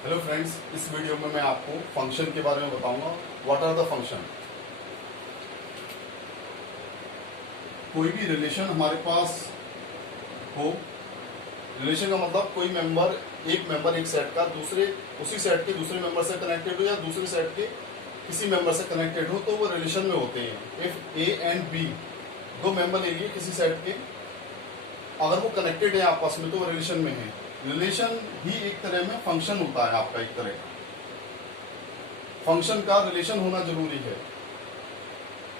Hello friends, इस video में मैं आपको फंक्शन के बारे में बताऊंगा। What are the function. कोई भी रिलेशन हमारे पास हो, रिलेशन का मतलब कोई मेंबर एक सेट का उसी सेट के दूसरे मेंबर से कनेक्टेड हो या दूसरे सेट के किसी मेंबर से कनेक्टेड हो तो वो रिलेशन में होते हैं। इफ ए एंड बी दो मेंबर ले लिए किसी सेट के, अगर वो कनेक्टेड है आपस में तो वो रिलेशन में है। रिलेशन ही एक तरह में फंक्शन होता है आपका, एक तरह का फंक्शन का रिलेशन होना जरूरी है।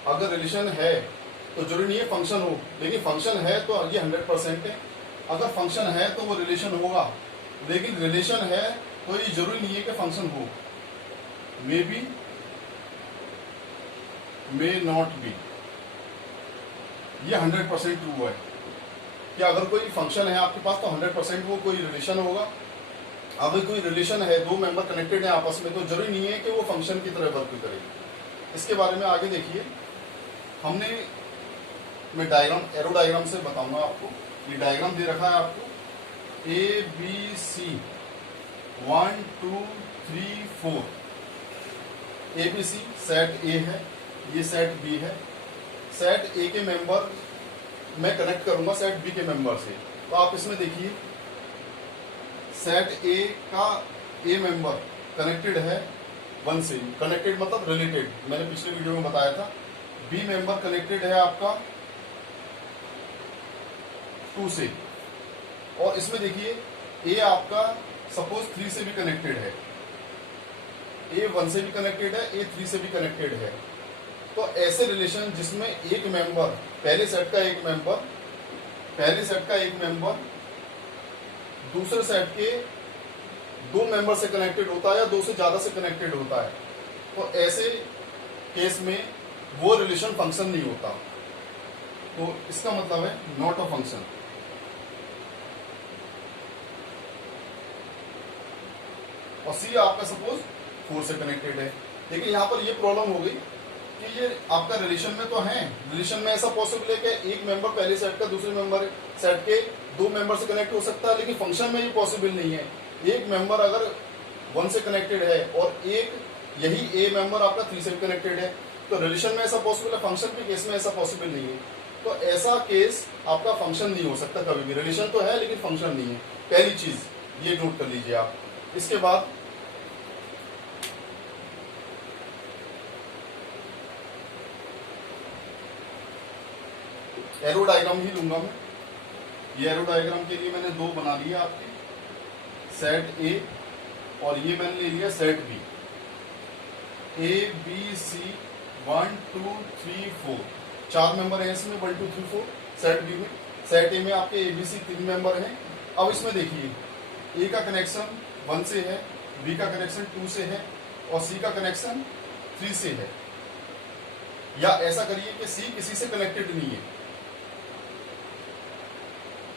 अगर रिलेशन है तो जरूरी नहीं है फंक्शन हो, लेकिन फंक्शन है तो ये 100% है। अगर फंक्शन है तो वो रिलेशन होगा, लेकिन रिलेशन है तो ये जरूरी नहीं है कि फंक्शन हो। May be, may not be, ये 100% ट्रू है कि अगर कोई फंक्शन है आपके पास तो 100% वो कोई रिलेशन होगा। अगर कोई रिलेशन है, दो मेंबर कनेक्टेड है आपस में, तो जरूरी नहीं है कि वो फंक्शन की तरह वर्क करेगी। इसके बारे में आगे देखिए, मैं डायग्राम, एरो डायग्राम से बताऊंगा आपको। ये डायग्राम दे रखा है आपको, A B C 1 2 3 4। A B C set A है, ये सेट बी है। सेट ए के मेंबर मैं कनेक्ट करूंगा सेट बी के मेंबर से। तो आप इसमें देखिए, सेट ए का ए मेंबर कनेक्टेड है 1 से, कनेक्टेड मतलब रिलेटेड, मैंने पिछले वीडियो में बताया था। बी मेंबर कनेक्टेड है आपका 2 से, और इसमें देखिए ए आपका सपोज 3 से भी कनेक्टेड है, ए 1 से भी कनेक्टेड है, ए 3 से भी कनेक्टेड है। तो ऐसे रिलेशन जिसमें एक मेंबर, पहले सेट का एक मेंबर दूसरे सेट के दो मेंबर से कनेक्टेड होता है या दो से ज्यादा से कनेक्टेड होता है, तो ऐसे केस में वो रिलेशन फंक्शन नहीं होता। तो इसका मतलब है नॉट अ फंक्शन। और सी आपका सपोज 4 से कनेक्टेड है, लेकिन यहां पर ये प्रॉब्लम हो गई कि ये आपका रिलेशन में तो है, रिलेशन में ऐसा पॉसिबल है कि एक मेंबर पहले सेट का दूसरे मेंबर सेट के दो मेंबर से कनेक्ट हो सकता है, लेकिन फंक्शन में ये पॉसिबल नहीं है। एक मेंबर अगर 1 से कनेक्टेड है और एक यही ए मेंबर आपका 3 से कनेक्टेड है, तो रिलेशन में ऐसा पॉसिबल है, फंक्शन के केस में ऐसा पॉसिबल नहीं है। तो ऐसा केस आपका फंक्शन नहीं हो सकता कभी भी। रिलेशन तो है लेकिन फंक्शन नहीं है, पहली चीज ये नोट कर लीजिए आप। इसके बाद एरो डायग्राम ही लूंगा मैं। ये एरो डायग्राम के लिए मैंने दो बना लिए आपके, सेट ए और ये मैंने ले लिया set B. A B C 1 2 3 4, 4 member है इसमें, 1 2 3 4 सेट बी में। सेट ए में आपके ए बी सी 3 मेंबर हैं। अब इसमें देखिए, ए का कनेक्शन 1 से है, बी का कनेक्शन 2 से है और सी का कनेक्शन 3 से है। या ऐसा करिए कि सी किसी से कनेक्टेड नहीं है,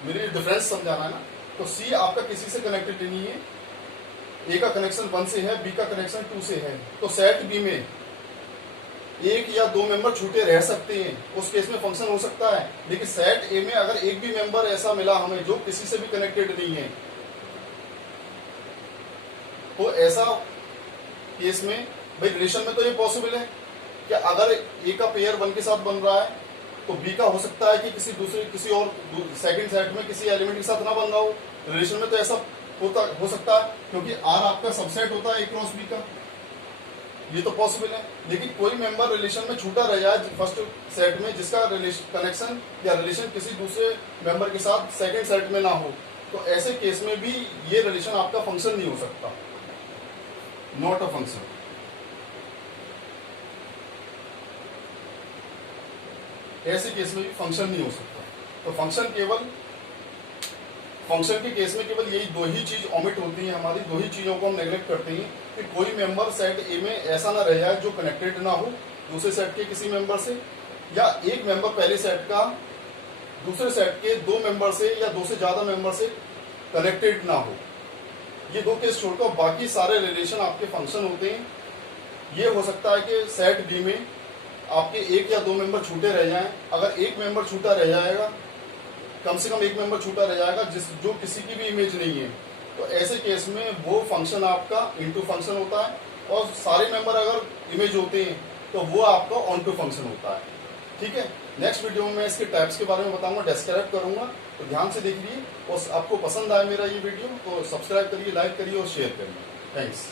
मेरे डिफरेंस समझाना है ना। तो सी आपका किसी से कनेक्टेड नहीं है, ए का कनेक्शन 1 से है, बी का कनेक्शन 2 से है। तो सेट बी में एक या दो मेंबर छूटे रह सकते हैं, उस केस में फंक्शन हो सकता है। लेकिन सेट ए में अगर एक भी मेंबर ऐसा मिला हमें जो किसी से भी कनेक्टेड नहीं है, तो ऐसा केस में भाई रिलेशन में तो ये पॉसिबल है कि अगर ए का पेयर 1 के साथ बन रहा है तो बी का हो सकता है कि किसी और सेकंड सेट में किसी एलिमेंट के साथ ना बन रहा हो। रिलेशन में तो ऐसा हो सकता है, क्योंकि आर आपका सबसेट होता है ए क्रॉस बी का, ये तो पॉसिबल है। लेकिन कोई मेंबर रिलेशन में छूटा रह जाए फर्स्ट सेट में, जिसका कनेक्शन या रिलेशन किसी दूसरे मेंबर के साथ सेकंड सेट में ना हो, तो ऐसे केस में भी ये रिलेशन आपका फंक्शन नहीं हो सकता, नॉट अ फंक्शन। ऐसे केस में भी फंक्शन नहीं हो सकता। तो फंक्शन के केस में केवल यही दो ही चीज ओमिट होती है हमारी, दो ही चीजों को हम नेग्लेक्ट करते हैं कि कोई मेंबर सेट ए में ऐसा ना रह जाए जो कनेक्टेड ना हो दूसरे सेट के किसी मेंबर से, या एक मेंबर पहले सेट का दूसरे सेट के दो मेंबर से या दो से ज्यादा मेंबर से कनेक्टेड ना हो। ये दो केस छोड़कर बाकी सारे रिलेशन आपके फंक्शन होते हैं। ये हो सकता है कि सेट बी में आपके एक या दो मेंबर छूटे रह जाएं। अगर एक मेंबर छूटा रह जाएगा, कम से कम एक मेंबर छूटा रह जाएगा जो किसी की भी इमेज नहीं है, तो ऐसे केस में वो फंक्शन आपका इनटू फंक्शन होता है, और सारे मेंबर अगर इमेज होते हैं तो वो आपका ऑन टू फंक्शन होता है। ठीक है, नेक्स्ट वीडियो में मैं इसके टाइप्स के बारे में बताऊंगा, डिस्क्राइब करूंगा, तो ध्यान से देखिए। और आपको पसंद आए मेरा ये वीडियो तो सब्सक्राइब करिए, लाइक करिए और शेयर करिए। थैंक्स।